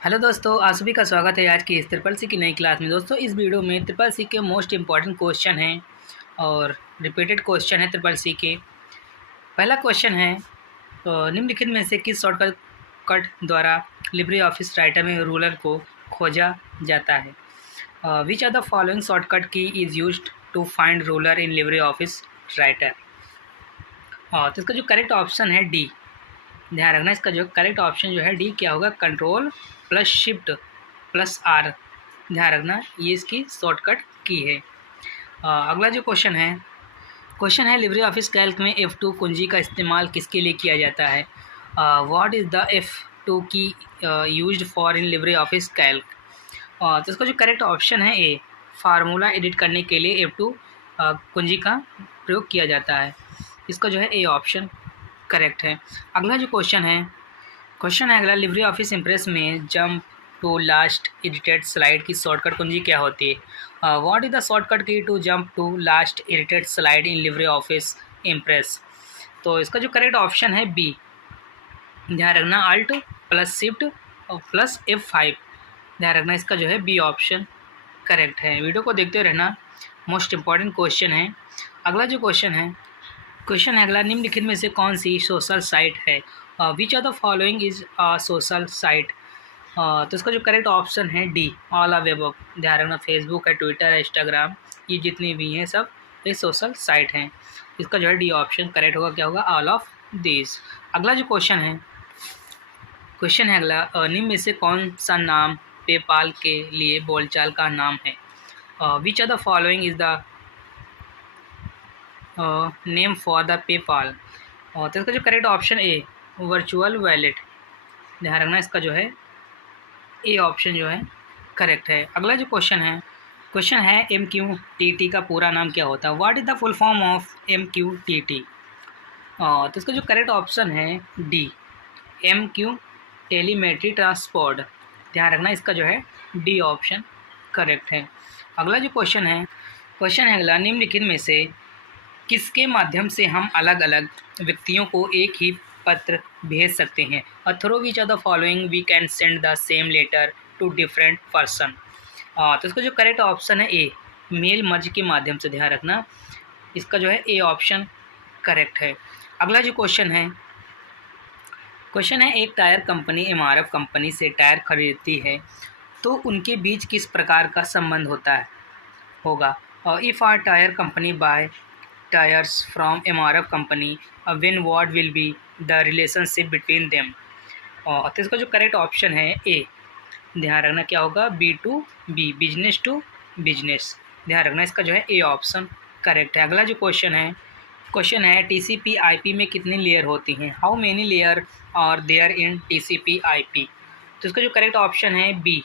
Hello दोस्तों, आप सभी का स्वागत है आज की इस ट्रिपल सी की नई क्लास में। दोस्तों, इस वीडियो में ट्रिपल सी के मोस्ट इंपॉर्टेंट क्वेश्चन हैं और रिपीटेड क्वेश्चन है ट्रिपल सी के। पहला क्वेश्चन है, निम्नलिखित में से किस शॉर्टकट कट द्वारा लिब्रे ऑफिस राइटर में रूलर को खोजा जाता है। Which are the following shortcut key is used to find ruler in Libre Office Writer. तो इसका जो करेक्ट ऑप्शन है डी। ध्यान रखना, इसका जो करेक्ट ऑप्शन जो है डी क्या होगा, control plus shift plus R. ध्यान रखना, ये इसकी शॉर्टकट की है। अगला जो क्वेश्चन है लिब्रे ऑफिस कैल्क में F2 कुंजी का इस्तेमाल किसके लिए किया जाता है। व्हाट इज़ द F2 की used for in Libre Office Calc. तो इसका जो करेक्ट ऑप्शन है ए, फार्मूला एडिट करने के लिए F2 कुंजी का प्रयोग किया जाता है। इसका जो है ए ऑप्शन करेक्ट है। अगला जो क्वेश्चन है अगला, लिब्रे ऑफिस इम्प्रेस में jump to last edited slide की शॉर्टकट कुंजी क्या होती है। What is the shortcut key to jump to last edited slide in Libre office Impress. तो इसका जो करेक्ट ऑप्शन है बी। ध्यान रखना, अल्ट प्लस शिफ्ट और प्लस F5। ध्यान रखना, इसका जो है बी ऑप्शन करेक्ट है। वीडियो को देखते रहना, मोस्ट इम्पॉर्टेंट क्वेश्चन है। अगला जो क्वेश्चन है अगला, निम्नलिखित में से कौन सी सोशल साइट है। Which are the following is social site. तो इसका जो करेक्ट ऑप्शन है डी, ऑल ऑफ अबव। ध्यान रखना, फेसबुक है, ट्विटर है, इंस्टाग्राम, ये जितनी भी हैं सब ये सोशल साइट हैं। इसका जो है डी ऑप्शन करेक्ट होगा, क्या होगा, ऑल ऑफ दीज। अगला जो क्वेश्चन है अगला, निम्न में से कौन सा नाम पेपाल के लिए बोलचाल का नाम है। Which are the following is the name for the PayPal. तो इसका जो correct option A, virtual wallet. ध्यान रखना, इसका जो है ए ऑप्शन जो है करेक्ट है। अगला जो क्वेश्चन है MQTT का पूरा नाम क्या होता है। What is the full form of MQTT। तो इसका जो करेक्ट ऑप्शन है डी, MQ टेलीमेट्री ट्रांसपोर्ट। ध्यान रखना, इसका जो है डी ऑप्शन करेक्ट है। अगला जो क्वेश्चन है अगला, निम्नलिखित में से किसके माध्यम से हम अलग अलग व्यक्तियों को एक ही पत्र भेज सकते हैं। Through which are the following we can send the same letter to different person. तो इसका जो करेक्ट ऑप्शन है ए, मेल मर्ज के माध्यम से। ध्यान रखना, इसका जो है ए ऑप्शन करेक्ट है। अगला जो क्वेश्चन है एक टायर कंपनी MRF कंपनी से टायर खरीदती है तो उनके बीच किस प्रकार का संबंध होगा। If our tyre company buy tyres from MRF company, when what will be the relationship between them. तो इसका जो करेक्ट ऑप्शन है ए। ध्यान रखना, क्या होगा, B2B, बिजनेस टू बिजनेस। ध्यान रखना, इसका जो है ए ऑप्शन करेक्ट है। अगला जो क्वेश्चन है TCP/IP में कितनी लेयर होती हैं। How many layer are there in TCP/IP। तो इसका जो करेक्ट ऑप्शन है बी।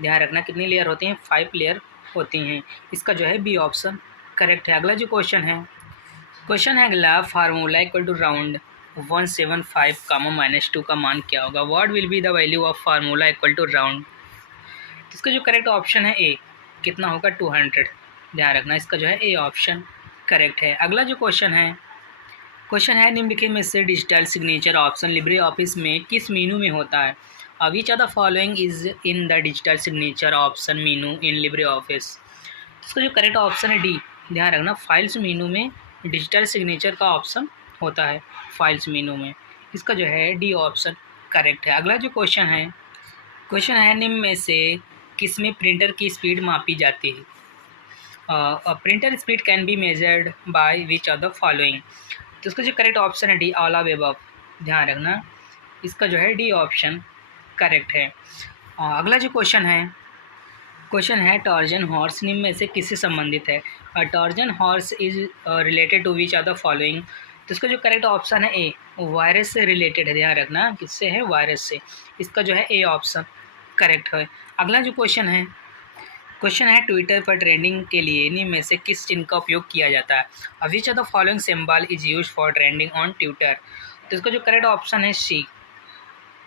ध्यान रखना, कितनी लेयर होती हैं, 5 लेयर होती हैं। इसका जो है बी ऑप्शन करेक्ट है। अगला जो क्वेश्चन है अगला, फार्मूला इक्वल टू राउंड 175 -2 का मान क्या होगा। What will be the value of formula equal to round. इसका जो करेक्ट ऑप्शन है ए, कितना होगा, 200। ध्यान रखना, इसका जो है ए ऑप्शन करेक्ट है। अगला जो क्वेश्चन है निम्नलिखित में से digital signature option LibreOffice में किस मीनू में होता है। Which are the following is in the digital signature option menu in Libre office. इसका जो करेक्ट ऑप्शन है डी। ध्यान रखना, फाइल्स मीनू में डिजिटल सिग्नेचर का ऑप्शन होता है, फाइल्स मीनू में। इसका जो है डी ऑप्शन करेक्ट है। अगला जो क्वेश्चन है निम्न में से किसमें प्रिंटर की स्पीड मापी जाती है। Printer speed can be measured by which are the following. तो इसका जो करेक्ट ऑप्शन है डी, ऑल ऑफ अबव। ध्यान रखना, इसका जो है डी ऑप्शन करेक्ट है। अगला जो क्वेश्चन है टॉर्जन हॉर्स निम्न में से किससे संबंधित है। Trojan horse is related to which are the following. तो इसका जो करेक्ट ऑप्शन है ए, वायरस से रिलेटेड है। ध्यान रखना, किससे है, वायरस से। इसका जो है ए ऑप्शन करेक्ट है। अगला जो क्वेश्चन है ट्विटर पर ट्रेंडिंग के लिए निम्न में से किस चिन्ह का उपयोग किया जाता है। Which are the following symbol is use for trending on Twitter. तो इसका जो करेक्ट ऑप्शन है सी,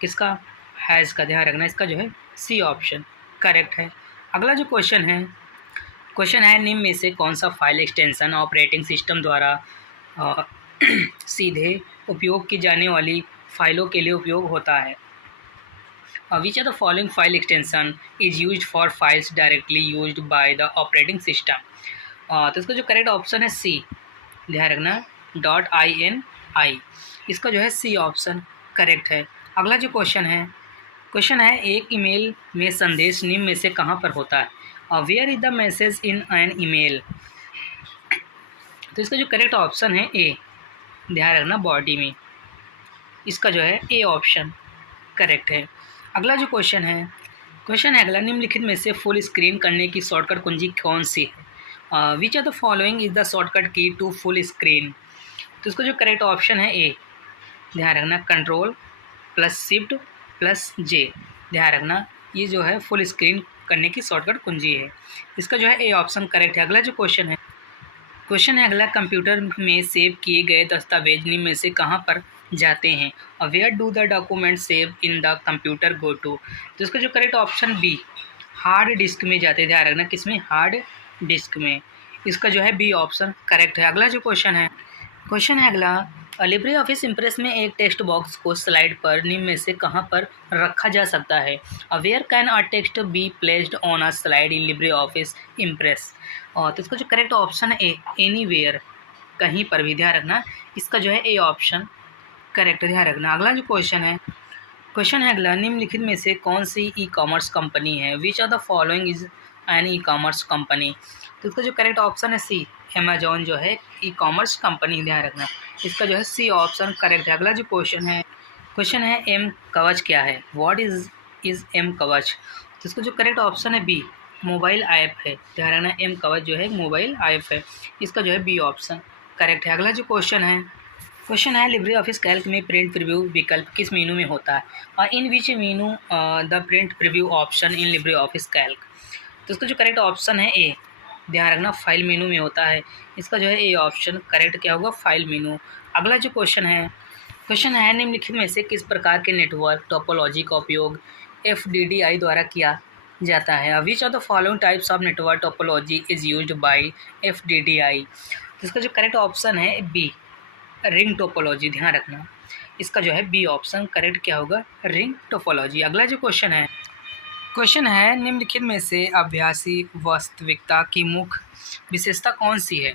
किसका, हैज़ का। ध्यान रखना, इसका जो है सी ऑप्शन करेक्ट है। अगला जो क्वेश्चन है निम्न में से कौन सा फाइल एक्सटेंशन ऑपरेटिंग सिस्टम द्वारा सीधे उपयोग की जाने वाली फाइलों के लिए उपयोग होता है। Which are the following file extension is use for files directly use by the operating system. तो इसका जो करेक्ट ऑप्शन है सी, ध्यान रखना .ini, इसका जो है सी ऑप्शन करेक्ट है। अगला जो क्वेश्चन है एक ईमेल में संदेश निम्न में से कहाँ पर होता है। Where is the message in an email. तो इसका जो करेक्ट ऑप्शन है ए, ध्यान रखना बॉडी में, इसका जो है ए ऑप्शन करेक्ट है। अगला जो क्वेश्चन है अगला, निम्नलिखित में से फुल स्क्रीन करने की शॉर्टकट कुंजी कौन सी है। Which are the following is the shortcut key to full screen. तो इसका जो करेक्ट ऑप्शन है ए, ध्यान रखना control plus shift plus J, ध्यान रखना ये जो है फुल स्क्रीन करने की शॉर्टकट कुंजी है, इसका जो है ए ऑप्शन करेक्ट है। अगला जो क्वेश्चन है अगला, कंप्यूटर में सेव किए गए दस्तावेज निम्न में से कहाँ पर जाते हैं। Where do the document save in the computer go to. तो इसका जो correct option B, hard disk में जाते हैं, ध्यान रखना किसमें, हार्ड डिस्क में, इसका जो है बी ऑप्शन करेक्ट है। अगला जो क्वेश्चन है अगला, लिब्रे ऑफिस इम्प्रेस में एक टेक्स्ट बॉक्स को स्लाइड पर निम्न में से कहाँ पर रखा जा सकता है। Where can a text be placed on a slide in Libre office Impress. तो इसका जो करेक्ट ऑप्शन है ए, एनीवेयर, कहीं पर भी, ध्यान रखना इसका जो है ए ऑप्शन करेक्ट, ध्यान रखना। अगला जो क्वेश्चन है अगला, निम्नलिखित में से कौन सी ई कॉमर्स कंपनी है। Which are the following is an e commerce company. तो इसका जो करेक्ट ऑप्शन है सी, अमेजॉन जो है ई कॉमर्स कंपनी, ध्यान रखना इसका जो है सी ऑप्शन करेक्ट है। अगला जो क्वेश्चन है एम कवच क्या है। व्हाट इज एम कवच। तो इसका जो करेक्ट ऑप्शन है बी, मोबाइल ऐप है, ध्यान रखना एम कवच जो है मोबाइल ऐप है, इसका जो है बी ऑप्शन करेक्ट है। अगला जो क्वेश्चन है लिब्रे ऑफिस कैल्क में प्रिंट प्रीव्यू विकल्प किस मेनू में होता है। और in which menu the print preview option in Libre Office Calc. तो इसका जो करेक्ट ऑप्शन है ए, ध्यान रखना फाइल मेनू में होता है, इसका जो है ए ऑप्शन करेक्ट क्या होगा, फाइल मेनू। अगला जो क्वेश्चन है निम्नलिखित में से किस प्रकार के नेटवर्क टोपोलॉजी का उपयोग FDDI द्वारा किया जाता है। Which are the following types of network topology is used by FDDI। तो इसका जो करेक्ट ऑप्शन है बी, रिंग टोपोलॉजी, ध्यान रखना इसका जो है बी ऑप्शन करेक्ट क्या होगा, रिंग टोपोलॉजी। अगला जो क्वेश्चन है निम्नलिखित में से अभ्यासी वास्तविकता की मुख्य विशेषता कौन सी है।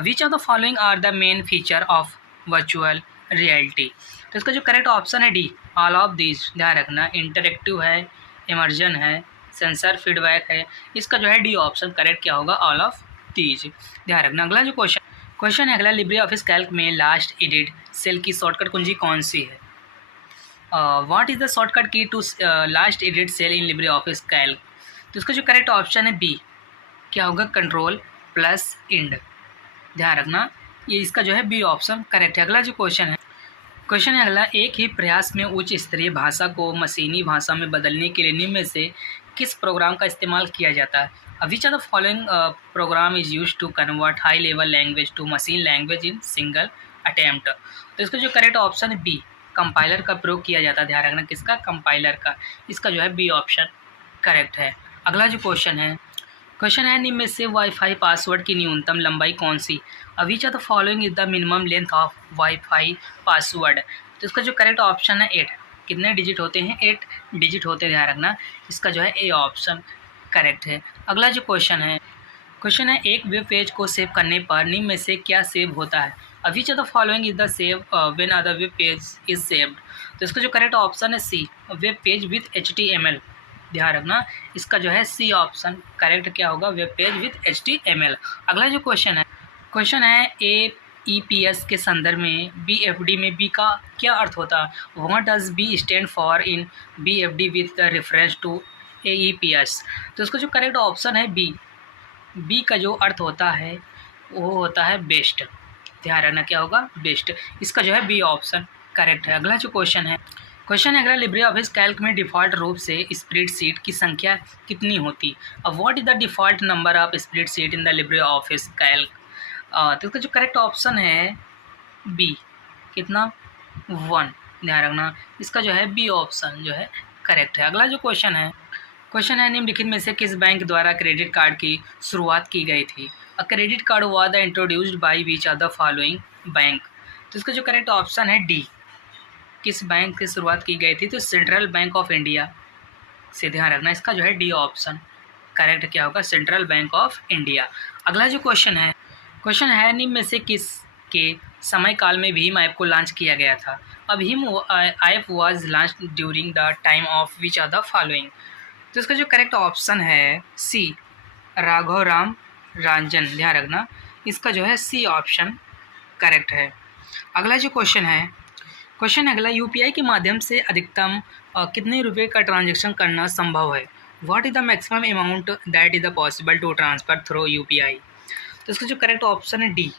Which are the following are the main feature of virtual reality. तो इसका जो करेक्ट ऑप्शन है डी, ऑल ऑफ दीज, ध्यान रखना इंटरेक्टिव है, इमर्जन है, सेंसर फीडबैक है, इसका जो है डी ऑप्शन करेक्ट क्या होगा, ऑल ऑफ दीज, ध्यान रखना। अगला जो क्वेश्चन है अगला, लिब्रे ऑफिस कैल्क में लास्ट एडिट सेल की शॉर्टकट कुंजी कौन सी है। What is the shortcut key to last edit cell in Libre Office Calc. तो इसका जो करेक्ट ऑप्शन है बी, क्या होगा, कंट्रोल प्लस इंड, ध्यान रखना ये इसका जो है बी ऑप्शन करेक्ट है। अगला जो क्वेश्चन है अगला, एक ही प्रयास में उच्च स्तरीय भाषा को मशीनी भाषा में बदलने के लिए निम्न में से किस प्रोग्राम का इस्तेमाल किया जाता है। Which are the following program is use to convert high level language to machine language in single attempt. तो इसका जो करेक्ट ऑप्शन है बी, कंपाइलर का प्रयोग किया जाता है, ध्यान रखना किसका, कंपाइलर का, इसका जो है बी ऑप्शन करेक्ट है। अगला जो क्वेश्चन है निम्न में से वाईफाई पासवर्ड की न्यूनतम लंबाई कौन सी। Which are the following is the minimum length of WiFi password. तो इसका जो करेक्ट ऑप्शन है 8, कितने डिजिट होते हैं, 8 डिजिट होते हैं, ध्यान रखना इसका जो है ए ऑप्शन करेक्ट है। अगला जो क्वेश्चन है एक वेब पेज को सेव करने पर निम्न में से क्या सेव होता है। Which are the following is the save when other web page is saved. तो इसका जो करेक्ट ऑप्शन है C, web page with HTML, ध्यान रखना इसका जो है सी ऑप्शन करेक्ट क्या होगा, वेब पेज विथ HTML। अगला जो क्वेश्चन है AEPS के संदर्भ में BFD में बी का क्या अर्थ होता है। What does B stand for in BFD with the reference to AEPS। तो इसका जो करेक्ट ऑप्शन है बी का जो अर्थ होता है वो होता है बेस्ट, ध्यान रखना क्या होगा, बेस्ट, इसका जो है बी ऑप्शन करेक्ट है। अगला जो क्वेश्चन है अगला, लिब्रे ऑफिस कैल्क में डिफ़ॉल्ट रूप से स्प्रेडशीट की संख्या कितनी होती। अब what is the default number of spreadsheet in the Libre Office Calc. तो इसका जो करेक्ट ऑप्शन है बी, कितना, 1, ध्यान रखना इसका जो है बी ऑप्शन जो है करेक्ट है। अगला जो क्वेश्चन है निम्नलिखित में से किस बैंक द्वारा क्रेडिट कार्ड की शुरुआत की गई थी। A credit card was introduced by which are the following bank. तो इसका जो करेक्ट ऑप्शन है डी, किस बैंक की शुरुआत की गई थी? तो सेंट्रल बैंक ऑफ इंडिया से, ध्यान रखना इसका जो है डी ऑप्शन करेक्ट क्या होगा, सेंट्रल बैंक ऑफ इंडिया। अगला जो क्वेश्चन है निम्न में से किस के समय काल में भीम ऐप को लॉन्च किया गया था? अब भीम app was launch during the time of which are the following? तो इसका जो करेक्ट ऑप्शन है सी, राघव राम राजन, ध्यान रखना इसका जो है सी ऑप्शन करेक्ट है। अगला जो क्वेश्चन है अगला, यूपीआई के माध्यम से अधिकतम कितने रुपए का ट्रांजैक्शन करना संभव है? What is the maximum amount that is the possible to transfer through UPI? तो इसका जो करेक्ट ऑप्शन है डी,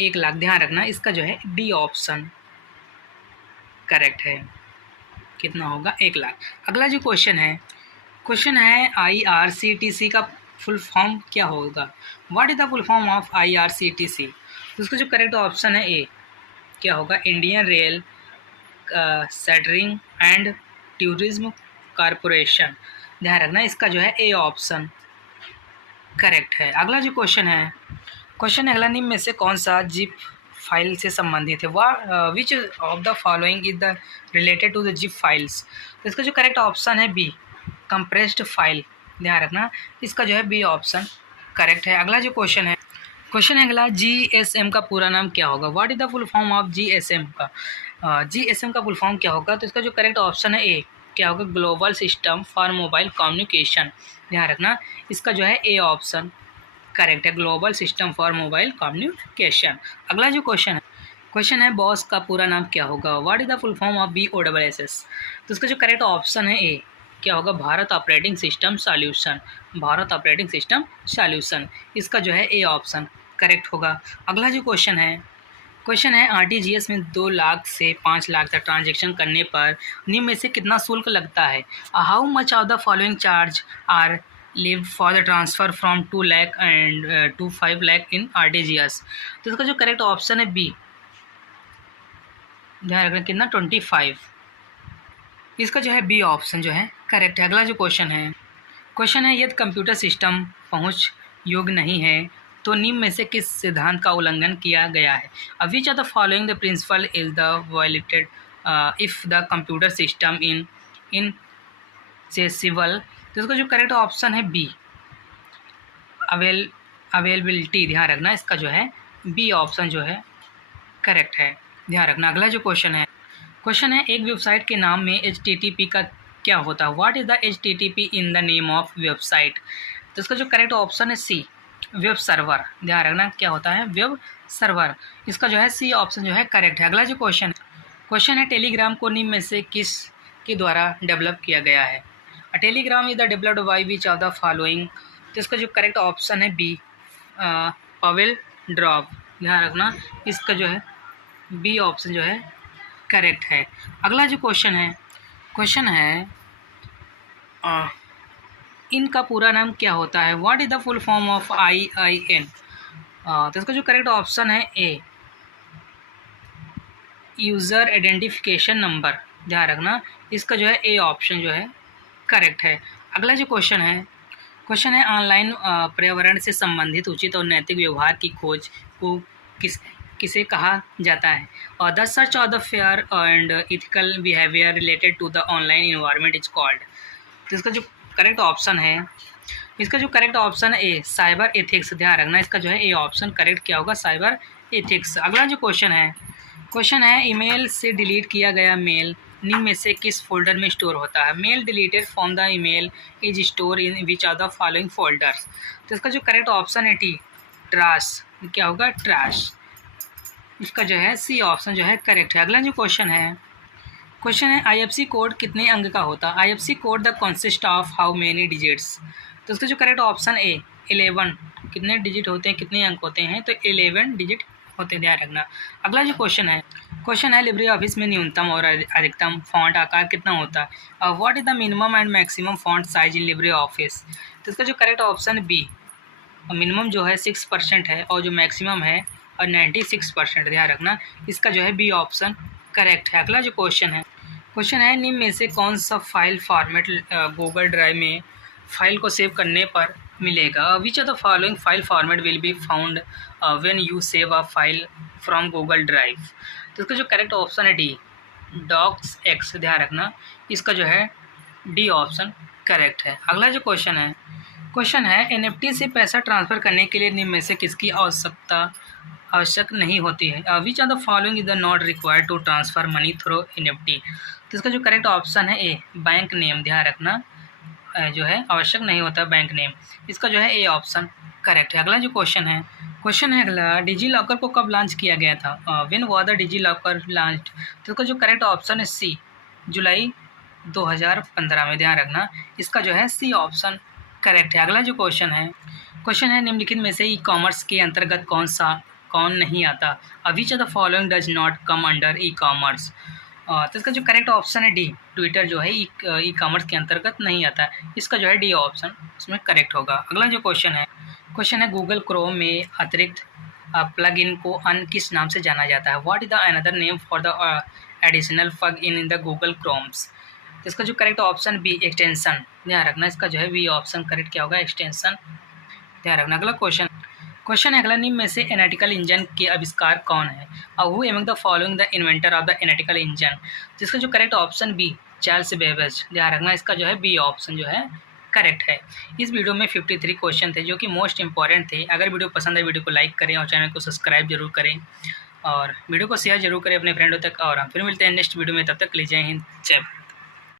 1 लाख, ध्यान रखना इसका जो है डी ऑप्शन करेक्ट है। कितना होगा? 1 लाख। अगला जो क्वेश्चन है IRCTC का फुल फॉर्म क्या होगा? What is the full form of IRCTC? तो उसका जो करेक्ट ऑप्शन है ए, क्या होगा? Indian rail catering and tourism corporation, ध्यान रखना इसका जो है ए ऑप्शन करेक्ट है। अगला जो क्वेश्चन है अगला, निम्न में से कौन सा जिप फाइल से संबंधित है? Which of the following is the related to the zip files? तो इसका जो करेक्ट ऑप्शन है बी, कंप्रेस्ड फाइल, ध्यान रखना इसका जो है बी ऑप्शन करेक्ट है। अगला जो क्वेश्चन है अगला, GSM का पूरा नाम क्या होगा? What is the full form of GSM का? GSM का फुल फॉर्म क्या होगा? तो इसका जो करेक्ट ऑप्शन है ए, क्या होगा? Global system for mobile communication, ध्यान रखना इसका जो है ए ऑप्शन करेक्ट है, global system for mobile communication. अगला जो क्वेश्चन है बॉस का पूरा नाम क्या होगा? What is the full form of BOSS? तो इसका जो करेक्ट ऑप्शन है ए, क्या होगा? Bharat operating system solution, Bharat operating system solution, इसका जो है ए ऑप्शन करेक्ट होगा। अगला जो क्वेश्चन है RTGS में 2 लाख से 5 लाख तक ट्रांजैक्शन करने पर निम्न में से कितना शुल्क लगता है? How much of the following charge are leave for the transfer from 2 lakh and to 5 lakh in RTGS? तो इसका जो करेक्ट ऑप्शन है बी, ध्यान रखना कितना? 25, इसका जो है बी ऑप्शन जो है करेक्ट है। अगला जो क्वेश्चन है यदि कंप्यूटर सिस्टम पहुंच योग्य नहीं है तो निम्न में से किस सिद्धांत का उल्लंघन किया गया है? Which are the following the principle is the violated if the computer system inaccessible? तो इसका जो करेक्ट ऑप्शन है बी, अवेलेबिलिटी, ध्यान रखना इसका जो है बी ऑप्शन जो है करेक्ट है, ध्यान रखना। अगला जो क्वेश्चन है एक वेबसाइट के नाम में HTTP का क्या होता है? What is the HTTP in the name of website? तो इसका जो करेक्ट ऑप्शन है सी, वेब सर्वर, ध्यान रखना क्या होता है? वेब सर्वर, इसका जो है सी ऑप्शन जो है करेक्ट है। अगला जो क्वेश्चन है टेलीग्राम को निम्न में से किस के द्वारा डेवलप किया गया है? Telegram is the developed by which of the following? तो इसका जो करेक्ट ऑप्शन है बी, पावेल ड्रॉप, ध्यान रखना इसका जो है बी ऑप्शन जो है करेक्ट है। अगला जो क्वेश्चन है इनका पूरा नाम क्या होता है? What is the full form of IIN? तो इसका जो करेक्ट ऑप्शन है ए, यूज़र आइडेंटिफिकेशन नंबर, ध्यान रखना इसका जो है ए ऑप्शन जो है करेक्ट है। अगला जो क्वेश्चन है ऑनलाइन पर्यावरण से संबंधित उचित और नैतिक व्यवहार की खोज को किसे कहा जाता है? और the search of the fair and ethical behaviour related to the online environment is called? तो इसका जो करेक्ट ऑप्शन है ए, साइबर एथिक्स, ध्यान रखना इसका जो है ए ऑप्शन करेक्ट क्या होगा? Cyber ethics. अगला जो क्वेश्चन है ईमेल से डिलीट किया गया मेल निम्न में से किस फोल्डर में स्टोर होता है? Mail deleted from the email is store in which are the following folders? तो इसका जो करेक्ट ऑप्शन है टी, ट्रैश, क्या होगा? ट्रैश, इसका जो है सी ऑप्शन जो है करेक्ट है। अगला जो क्वेश्चन है IFSC कोड कितने अंक का होता है? IFSC code the consist of how many digits? तो इसका जो करेक्ट ऑप्शन ए, 11, कितने डिजिट होते हैं, कितने अंक होते हैं? तो 11 डिजिट होते हैं, ध्यान रखना। अगला जो क्वेश्चन है लिब्रे ऑफिस में न्यूनतम और अधिकतम फॉन्ट आकार कितना होता है? What is the minimum and maximum font size in Libre office? तो इसका जो करेक्ट ऑप्शन बी, मिनिमम जो है 6% है और जो मैक्सिमम है और 96%, ध्यान रखना इसका जो है बी ऑप्शन करेक्ट है। अगला जो क्वेश्चन है निम्न में से कौन सा फाइल फॉर्मेट गूगल ड्राइव में फाइल को सेव करने पर मिलेगा? विच of the following file format will be found when you save a file from Google drive? तो इसका जो करेक्ट ऑप्शन है डी, डॉग्स एक्स, ध्यान रखना इसका जो है डी ऑप्शन करेक्ट है। अगला जो क्वेश्चन है एनएफटी से पैसा ट्रांसफ़र करने के लिए निम्न में से किसकी आवश्यक नहीं होती है। Which are the following is the not required to transfer money through NFT. तो इसका जो करेक्ट ऑप्शन है ए, बैंक नेम, ध्यान रखना जो है आवश्यक नहीं होता बैंक नेम, इसका जो है ए ऑप्शन करेक्ट है। अगला जो क्वेश्चन है अगला, डिजी लॉकर को कब लॉन्च किया गया था। When was the Digi Locker launch. तो इसका जो करेक्ट ऑप्शन है सी, जुलाई 2015 में, ध्यान रखना इसका जो है सी ऑप्शन करेक्ट है। अगला जो क्वेश्चन है निम्नलिखित में से ई कॉमर्स के अंतर्गत कौन नहीं आता। विच of the following does not come under e commerce. तो इसका जो करेक्ट ऑप्शन है डी, ट्विटर जो है ई कॉमर्स के अंतर्गत नहीं आता है, इसका जो है डी ऑप्शन उसमें करेक्ट होगा। अगला जो क्वेश्चन है गूगल क्रोम में अतिरिक्त प्लग इन को अन्य किस नाम से जाना जाता है। What is the another name for the additional plug in the Google chromes. तो इसका जो करेक्ट ऑप्शन बी, एक्सटेंशन, ध्यान रखना इसका जो है बी ऑप्शन करेक्ट क्या होगा, एक्सटेंशन, ध्यान रखना। अगला क्वेश्चन है अगला, निम्न में से एनालिटिकल इंजन के आविष्कार कौन है। Who among the following the inventor of the analytical engine. जिसका जो correct option B, Charles Babbage, ध्यान रखना इसका जो है बी ऑप्शन जो है करेक्ट है। इस वीडियो में 53 क्वेश्चन थे जो कि मोस्ट इंपॉर्टेंट थे। अगर वीडियो पसंद है वीडियो को लाइक करें और चैनल को सब्सक्राइब जरूर करें और वीडियो को शेयर जरूर करें अपने फ्रेंडों तक। और हम फिर मिलते हैं नेक्स्ट वीडियो में, तब तक के लिए जय हिंद, जय भारत।